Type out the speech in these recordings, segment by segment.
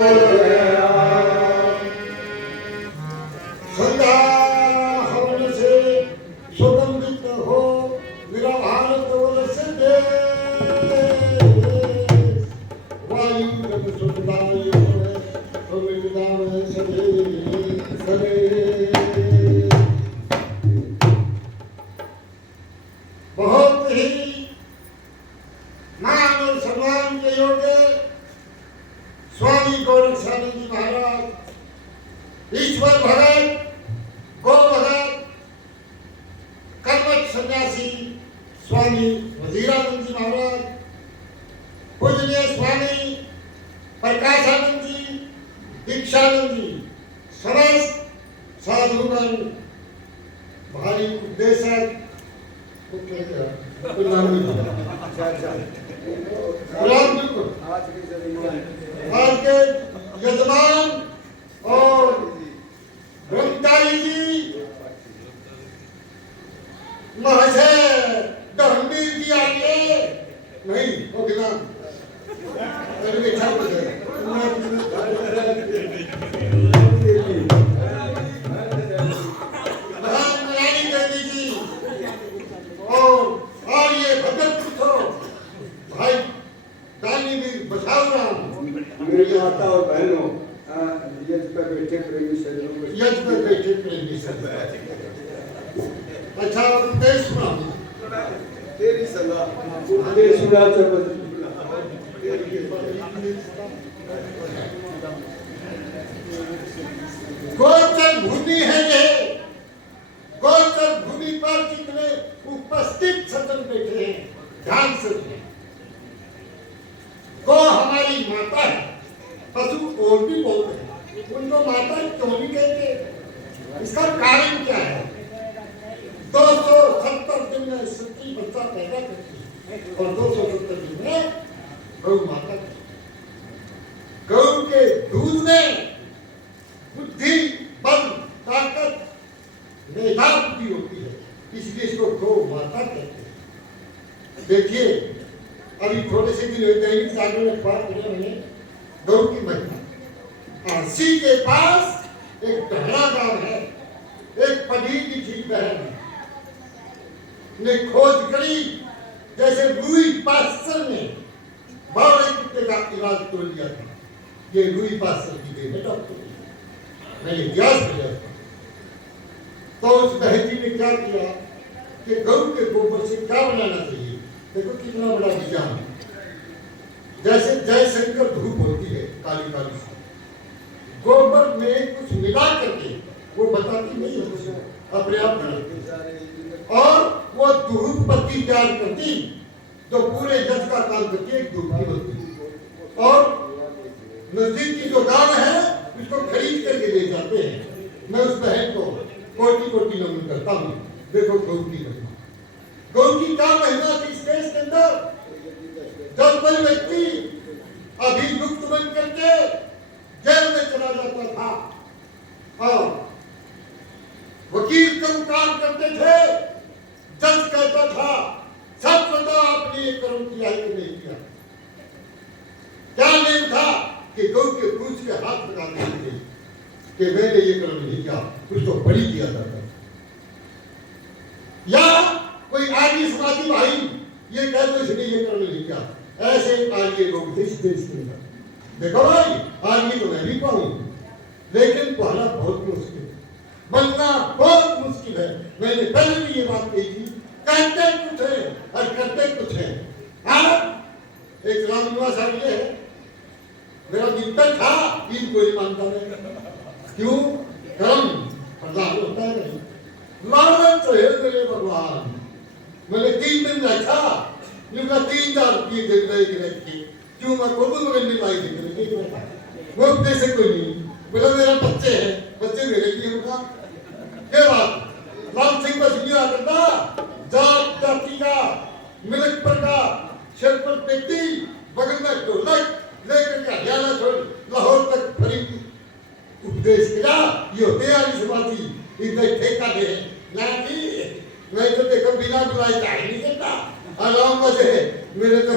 संध्या हवन से सुगंधित हो मेरा भारत वर्ष देश। वायु रथ सुखदाई सदे सदे। बहुत ही मान और सम्मान के योग्य स्वामी गोरक्षानंद जी महाराज, ईश्वर भगत, गो भगत, कर्मठ सन्यासी स्वामी वजीरानंद जी महाराज, पूजनीय स्वामी प्रकाशानंद जी, दीक्षानंद जी, समस्त साधुगण, भारी उपदेशक, आज के यजमान और ब्रह्मचारी जी महाशय गंभीर जी आगे नहीं ओके ना देवी जी और ये भगत पुत्रो भाई दानीवीर बसावराम, मेरी माता और बहनों, यज्ञ पर बैठे प्रेमी सज्जनों, यज्ञ पर बैठे प्रेमी सज्जन। अच्छा उपदेश सुना, तेरी सलाह उपदेश सुना तो गोचर भूमि है ये, गोचर भूमि पर जितने उपस्थित सज्जन बैठे हैं ध्यान से सुने। गो हमारी माता है, पशु और भी बहुत है, उनको माता क्यों नहीं कहते? इसका कारण क्या है? 270 दिन में स्त्री बच्चा पैदा करती है और 270 दिन में गौ माता करती है। गौ के दूध में बुद्धि, बल, ताकत, मेधा बुद्धि होती है, इसलिए इसको गौ माता कहते हैं। देखिए अभी थोड़े से दिन दैनिक जागरण में बात करें हमने गौ की महिमा। काशी के पास एक टहरा गांव है, एक पढ़ी लिखी बहन ने खोज करी, जैसे लुई पास्टर ने बड़े कुत्ते का इलाज तोड़ लिया था, ये लुई पास्टर की देन है डॉक्टर। मैंने इतिहास पढ़ा तो उस बहन जी ने क्या किया कि गौ के गोबर से क्या बनाना चाहिए। देखो कितना बड़ा विज्ञान। जैसे जयशंकर धूप होती है काली काली से, गोबर में कुछ मिला करके वो बताती नहीं है अपने आप बनाती, और वो धूप पत्ती तैयार करती जो पूरे जग का काम करती है, एक धूप की होती। और नजदीकी जो गांव है उसको खरीद करके ले जाते हैं। मैं उस बहन को कोटि कोटि नमन करता हूँ। देखो गौ की महिमा, गौ की क्या महिमा थी इस देश के अंदर। जब कोई व्यक्ति अभियुक्त बन करके जेल में चला जाता था और वकील कम काम करते थे, जज कहता था सब बताओ आपने ये कर्म किया कि नहीं किया। क्या नियम था कि गौ के पूछ के हाथ लगा देंगे कि मैंने ये कर्म नहीं किया, उसको बड़ी किया जाता। या कोई आदि समाधि भाई ये कह दो इसने ये कर्म नहीं किया, ऐसे आगे लोग देश देश के अंदर। देखो भाई आदमी तो मैं भी पाऊं, लेकिन पहला बहुत मुश्किल, बनना बहुत मुश्किल है। मैंने पहले भी ये बात कही थी, कहते कुछ है और करते कुछ है। एक रामनिवास साहब ये है, मेरा मित्र था, ईद कोई मानता नहीं, क्यों? कर्म प्रदान होता है नहीं। लालच है मेरे भगवान, मैंने 3 दिन रखा, मेरा 3000 रुपये दे रहे कि क्यों मैं को मगर नहीं लाई दे वो पैसे कोई नहीं, बोला मेरा बच्चे हैं, बच्चे मेरे लिए होगा। क्या बात? राम सिंह बस ये करता, जात जाति का, मिलक पर का, सिर पर पेटी, बगल में ढोलक लेकर के हरियाणा छोड़ लाहौर तक भरी उपदेश किया। ये होते हैं समाधि, इधर ठेका दे ना कि मैं तो देखो बिना बुलाए चाहे नहीं करता। आराम बजे मेरे तो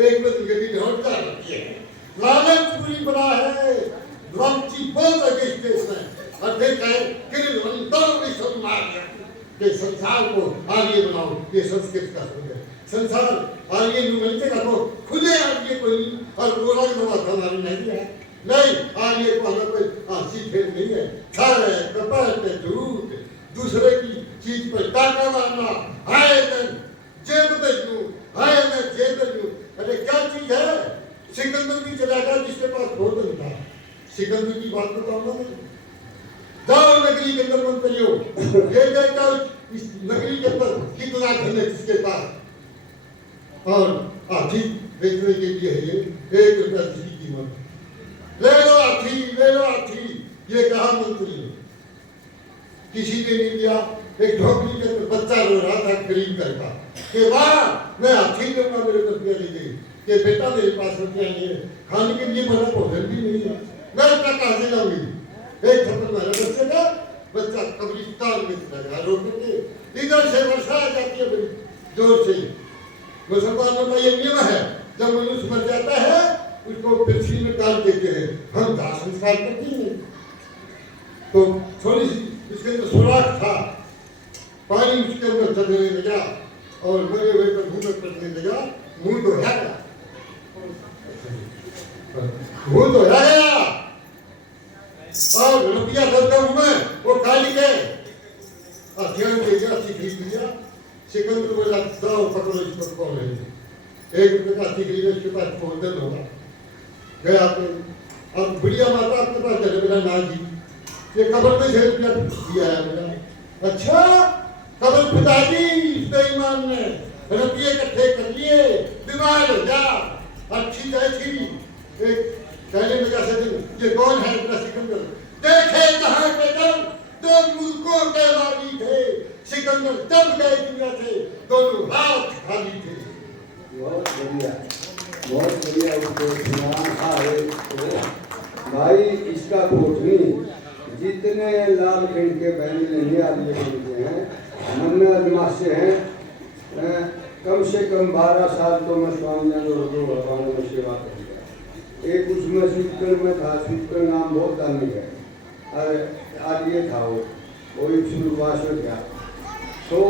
एक में तुझे भी ढोल कर रखी है। लालच पूरी बड़ा है, बोलता के देश में और फिर कहे किरण वंतों में सब मार दिया कि संसार को आर्य बनाओ, ये संस्कृत का शब्द है। संसार आर्य मिलते का तो खुदे आर्य कोई और बोला कि बात हमारी नहीं है, नहीं आर्य को हमें कोई आंसी फेर नहीं है। छाड़ है कपट है झूठ, दूसरे की चीज पर टाका मारना, हाय मैं जेब दू, हाय मैं जेब दू। अरे क्या चीज है? सिकंदर भी चला गया जिसके पास भोजन था। सिकंदर की बात बताऊंगा मैं। जाओ नगरी के अंदर मंत्रियों, ये देखो इस नगरी के अंदर कितना धन है किसके पास, और हाथी बेचने के लिए है ये 1 रुपया जिसकी कीमत। ले लो हाथी, ले लो हाथी। ये कहा मंत्री ने, किसी ने नहीं दिया। एक ढोकरी के अंदर बच्चा रो रहा था गरीब करता कि वाह मैं हाथी दूंगा, मेरे को रुपया नहीं देगी कि बेटा मेरे पास रुपया नहीं है, खाने के लिए मेरा भोजन भी नहीं है, मैं रुपया कहाँ से लाऊंगी। एक थप्पड़ मारा बच्चे का, बच्चा कब्रिस्तान में चला गया रो करके। इधर से वर्षा आ जाती है बड़ी जोर से। मुसलमानों का ये नियम है, जब मनुष्य मर जाता है उसको पृथ्वी में डाल देते हैं, हम दाह संस्कार करते हैं। तो थोड़ी सी इसके अंदर सुराख था, पानी उसके अंदर चढ़ने लगा और मरे हुए का मुंह में पड़ने लगा। मुंह तो है गया, मुंह तो है गया और रुपया दबका में वो खाली के ध्यान दे दिया, सिखरी दिया। सिकंदर बोला जाओ पकड़ो इसको, कौन है? 1 रुपये का सिखरी है, इसके पास भोजन होगा। गया आपने, अब बुढ़िया माता आपके पास चले, बोला ना जी ये कब्र में 6 रुपया दिया है। बोला अच्छा कब्र पिताजी बेईमान ने रुपये इकट्ठे कर लिए, बीमार हो जा। अच्छी अच्छी एक कहने में कैसे ये कौन है? इतना सिकंदर देखे कहाँ के दम, 2 मुल्कों के माली थे। सिकंदर दब गए दुनिया से, दोनों हाथ खाली थे। बहुत बढ़िया, बहुत बढ़िया। उसको सुना भाई, इसका कोठनी जितने लाल खंड के बहन नहीं आदमी बनते हैं, मन अदमाशे हैं, कम से कम 12 साल तो मैं स्वामी भगवान में सेवा कर लिया। एक उसमें स्वीकर में था, स्वीकर नाम बहुत धार्मिक है, अरे आज ये था वो शुरुआत में गया तो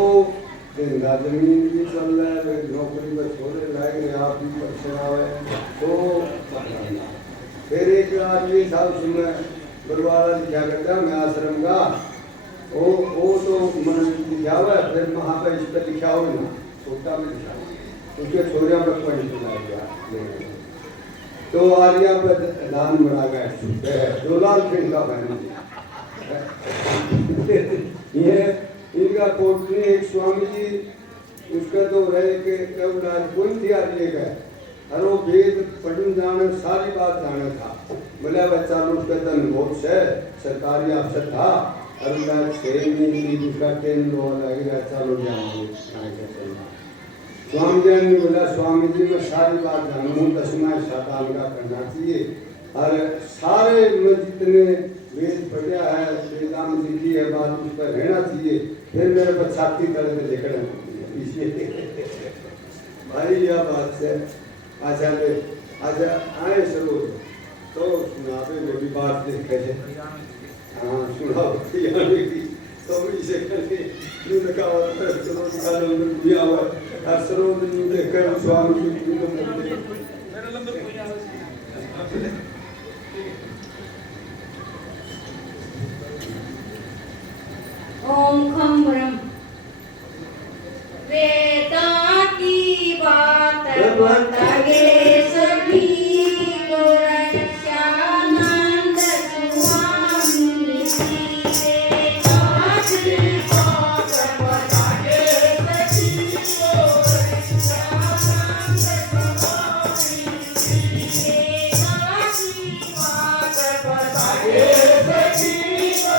धंधा जमीन भी चल रहा है, नौकरी में छोड़े लाएंगे आप भी पक्षावे तो। फिर एक आदमी था उसमें बलवाला क्या करता मैं आश्रम का वो तो मन लिखा हुआ है, फिर वहाँ पर इस पर लिखा हो ना छोटा में लिखा, उसके छोरिया पर पॉइंट चला गया। तो आर्या पर दान बना गया 2 लाख फिर का बहन। ये इनका कोटनी एक स्वामी जी उसका तो रहे के कब कोई थी आर्य का, अरे वो वेद पढ़न जाने सारी बात जाने था। बोले बच्चा लोग का धन बहुत से सरकारी अफसर था, अरुणा 6 महीने दूसरा 10 लोग लगेगा, चलो जाएंगे। स्वामी जी ने बोला स्वामी जी मैं सारी बात जानूँ, 10वां शतान का करना चाहिए और सारे में जितने वेद पढ़ा है, वेदांत लिखी है बात उस पर रहना चाहिए। फिर मेरे पर छाती तरह से देखना भाई यह बात से अच्छा ले अच्छा आए सरो तो सुनावे मेरी बात देखे हाँ सुनाओ तो इसे करके लगा सरो निकालो दिया हुआ सरो देखकर स्वामी जी मेरा नंबर कोई आ ओम खम ब्रह्म वेदा की बात बतागे सभी को रक्षानंद स्वामी वेदा की बात बतागे सभी को रक्षानंद स्वामी वेदा की बात बतागे सभी को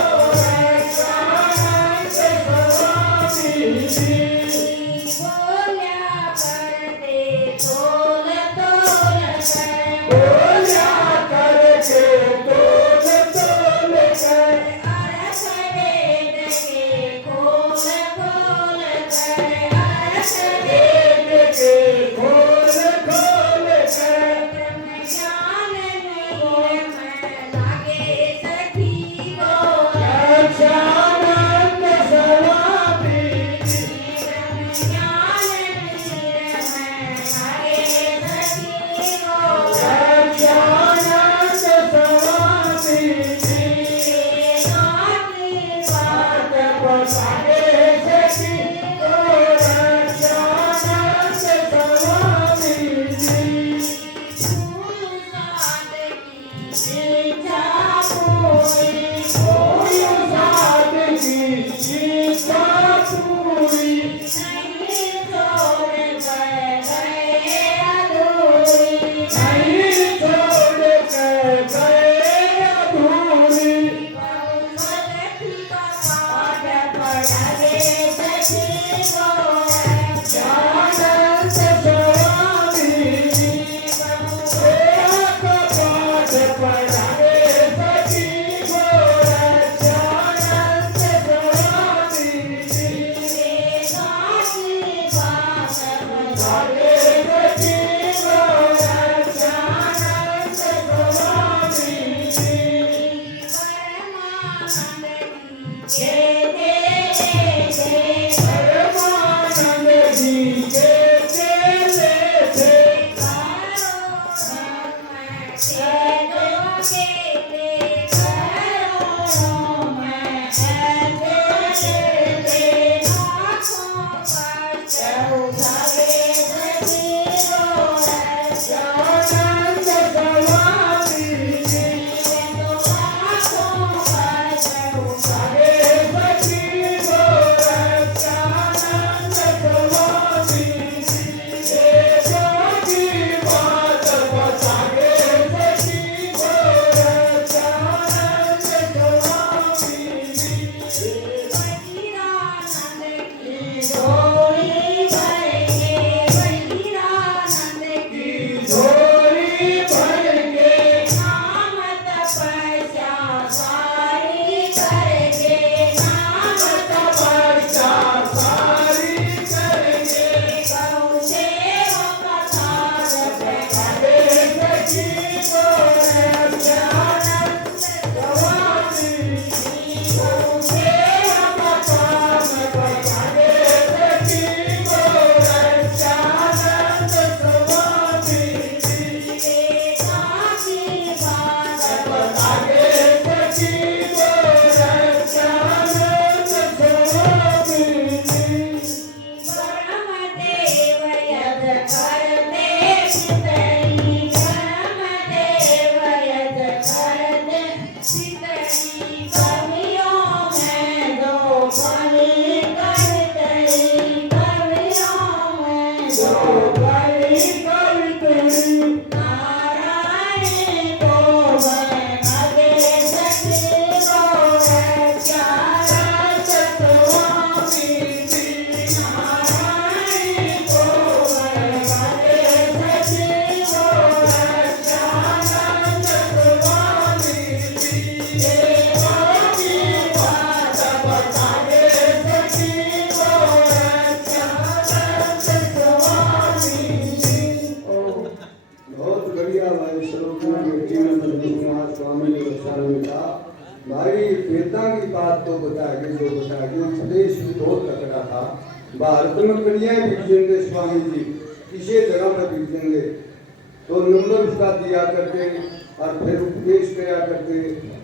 इच्छा पूरी कोई साथ की इच्छा पूरी नहीं छोड़ कर गए अधूरी नहीं छोड़ कर गए अधूरी बहुमत का पाठ पढ़ा गे सखी गोरा जानंद स्वामी भाई वेदा की बात तो बताएगी जो बताएगी उपदेश भी बहुत तगड़ा था। भारत में कड़ियाँ बिकेंगे स्वामी जी किसी जगह में बिकेंगे तो नंबर उसका दिया करते और फिर उपदेश किया करते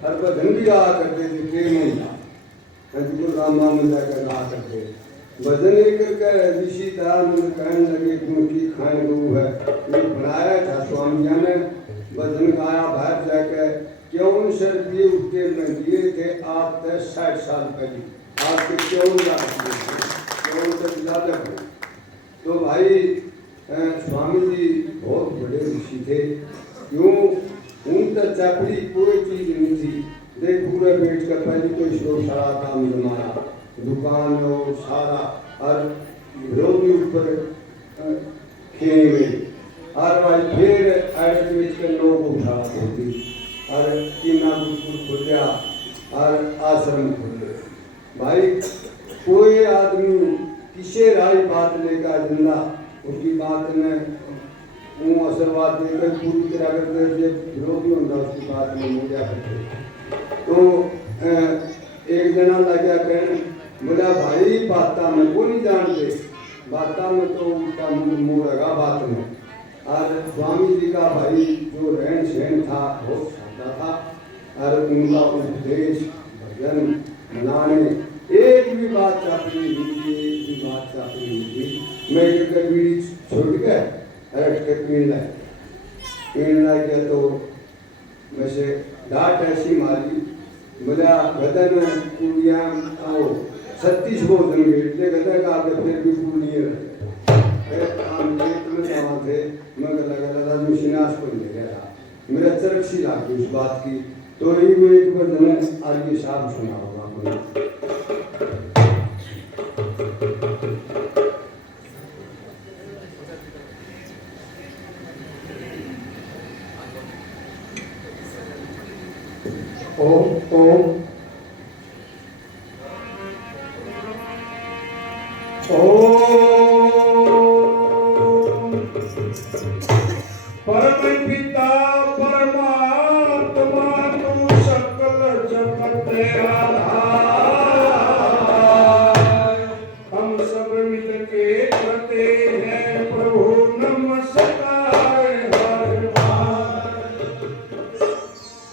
और भजन भी रहा करते थे प्रेम नहीं रामा में जाकर रहा करते भजन लेकर के ऋषि दयानंद कहने लगे उनकी खाए रूह है ये बनाया था स्वामी जी ने भजन गाया बाहर जाकर क्यों सर दिए उसके में दिए थे आज 60 साल पहले आपके क्यों तक ज्यादा तो भाई स्वामी जी बहुत बड़े ऋषि थे क्यों उन तक चाकरी कोई चीज नहीं थी देख पूरे पेट का पहले कोई श्लोक सारा काम जमाना दुकान हो सारा और विरोधी ऊपर खेमे और भाई फिर ऐसे बेच कर लोग उठा होती और कीना बिल्कुल खोलिया और आश्रम खोले भाई कोई आदमी किसी राय बात लेकर जिंदा उसकी बात में वो असरवाद देकर पूरी तरह करते विरोधी होता उसकी बात में मुझे करते तो एक जना लगा कहने बोला भाई बाता में वो नहीं जानते बाता में तो उनका मुंह लगा बात में और स्वामी जी का भाई जो रहन सहन था बहुत सादा था और उनका उपदेश भजन मनाने एक भी बात चापी नहीं थी एक भी बात चापी नहीं थी मैं कभी छोड़ गया अरे पीन लग गया तो 2 वैसे डांट ऐसी मारी मेरा गदन पूरिया आओ 36 भोजन मिलते गदन का आगे फिर भी पूरी रहे आम जेत में समा थे मैं गला मिशनास को ले गया था मेरा चरक सी लागी उस बात की तो ही वो एक बार मैंने आज ये शाम सुना होगा आपने ओम परम पिता परमात्मा तू सकल जगत आधार हम सब मिलके करते हैं प्रभु नमस्कार हर बार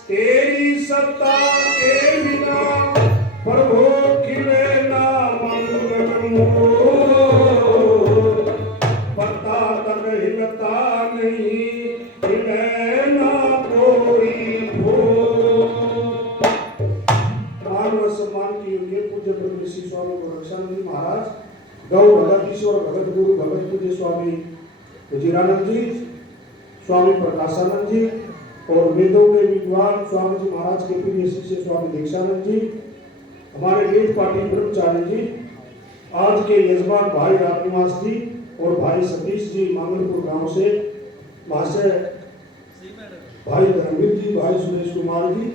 तेरी सत्ता के बिना प्रभु खिले ना मंगल पता तक हिलता नहीं हिले ना कोई मान व सम्मान के लिए पूज्य ब्रह्म ऋषि स्वामी गोरक्षानंद जी महाराज गौ भगत ईश्वर भगत गुरु भगत पूज्य स्वामी वजीरानंद जी स्वामी प्रकाशानंद जी और वेदों के विद्वान स्वामी जी महाराज के प्रिय शिष्य स्वामी दीक्षानंद जी हमारे वेद पाठी ब्रह्मचारी जी आज के यजमान भाई रामनिवास जी और भाई सतीश जी मांगलपुर गांव से महाशय भाई धर्मवीर जी भाई सुरेश कुमार जी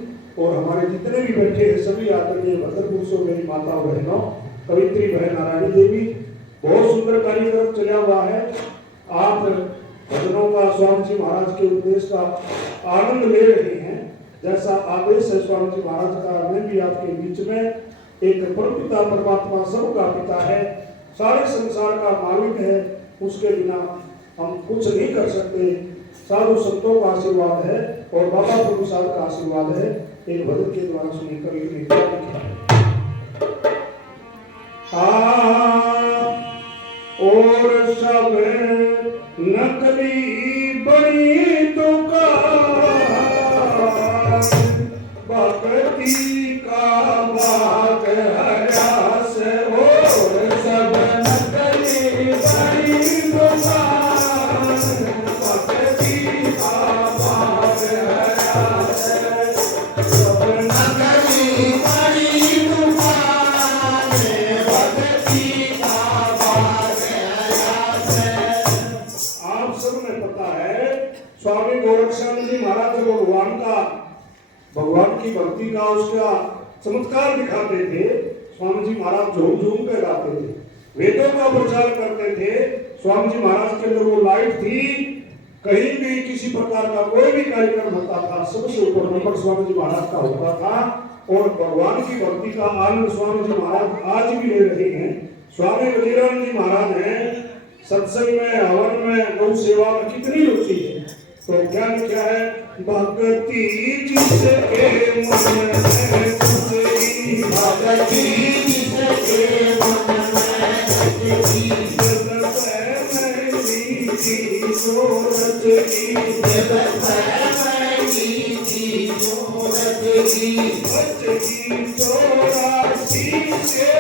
और हमारे जितने भी बैठे हैं सभी आदरणीय भद्र पुरुषों मेरी माता बहनों कवित्री बहन नारायणी देवी बहुत सुंदर कार्यक्रम चला हुआ है आप भजनों का स्वामी जी महाराज के उपदेश का आनंद ले रहे हैं जैसा आदेश है स्वामी जी महाराज का मैं भी आपके बीच में एक परमपिता परमात्मा सबका पिता है सारे संसार का मालिक है उसके बिना हम कुछ नहीं कर सकते साधु संतों का आशीर्वाद है और बाबा प्रभुसाद का आशीर्वाद है एक भजन के द्वारा सुनकर और सब नकली बड़ी दुकान भक्ति का बाग हरास और सब नकली बड़ी दुकान भक्ति का बाग हरास सब नकली बड़ी दुकान भक्ति का बाग हरास। आप सबने पता है स्वामी गोरक्षानंद जी महाराज भगवान की भक्ति का उसका चमत्कार दिखाते थे स्वामी जी महाराज झूम झूम कर गाते थे वेदों का प्रचार करते थे स्वामी जी महाराज के अंदर वो लाइट थी कहीं भी किसी प्रकार का कोई भी कार्यक्रम होता था सबसे ऊपर नंबर स्वामी जी महाराज का होता था और भगवान की भक्ति का आनंद स्वामी जी महाराज आज भी ले रहे हैं। स्वामी वजीरानंद जी महाराज हैं सत्संग में हवन में गौ सेवा में कितनी रुचि है तो क्या लिखा है भक्ति जिसके मन में तुझी भक्ति जिसके मन में तुझी जगत में जोरत की जगत में जोरत की बचगी चौरासी से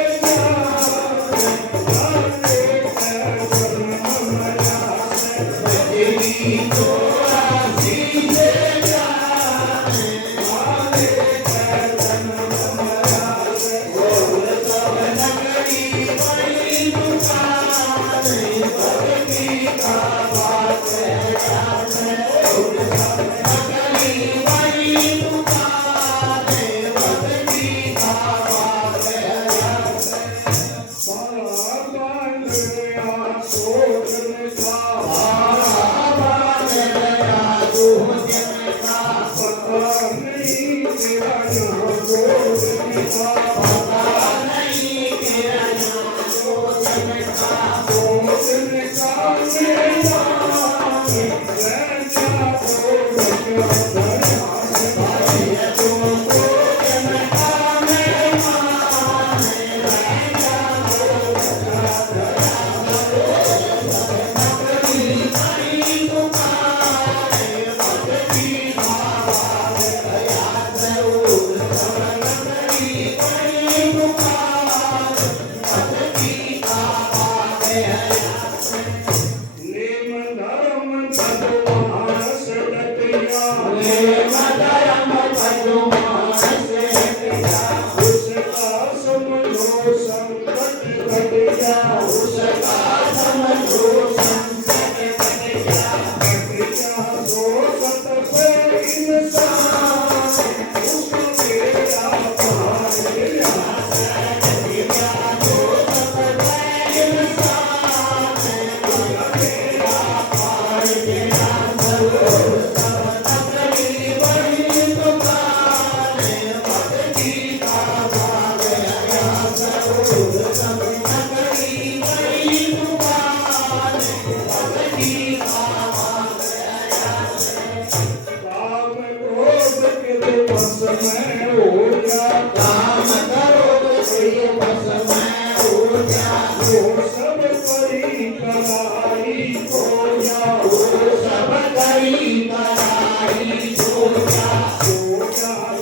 बस में हो जा, काम करोगे बस में हो जा, वो सब करी कलाई हो जा, वो सब करी कराई हो जा,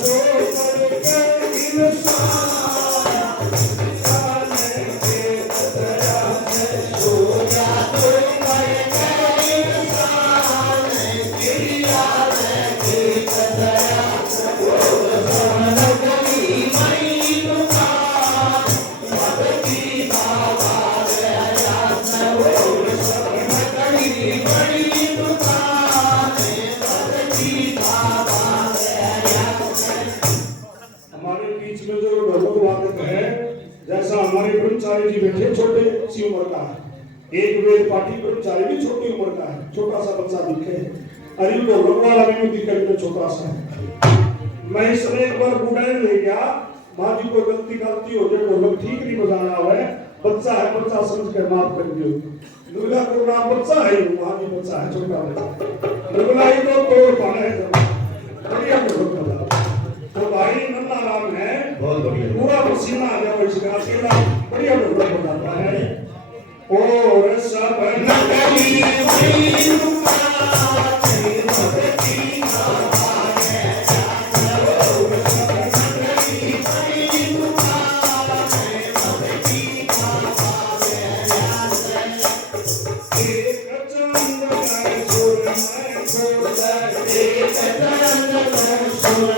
जो करके इंसान जाने के खतरा है। हो जा तो करके इंसान क्रिया की कदरा, वो समन करी मई दुकान, भक्ति बाबा गया वो समन करी मई दुकान, भक्ति बाबा गया। हमारे बीच में जो ढोलक वादक है, जैसा हमारे ब्रह्मचारी जी बैठे छोटे सी उम्र का है, एक वेद पाठी ब्रह्मचारी भी छोटी उम्र का है, छोटा सा बच्चा दिखे, अरे ढोलक वाला भी दिखे तो छोटा सा है। मैं इसमें एक बार बुढ़ाई ले गया, माँ जी को गलती हो जाए, ढोलक ठीक नहीं बजाना हुआ है, बच्चा है, बच्चा समझ कर माफ कर दियो। दुर्गा को नाम बच्चा है, माँ जी बच्चा है, छोटा बच्चा, दुर्गा ही तो तोड़ पाना है जब बढ़िया ढोलक बजा। तो भाई नन्ना राम है, बहुत बढ़िया। पूरा पसीना आ गया इसका, अकेला बढ़िया ढोलक बजाता है। और सब नकली मई दुकान, भक्ति बाबा गया वो नकली मई दुकान, भक्ति बाबा गया। एक चंद सुर में एक चंद सुर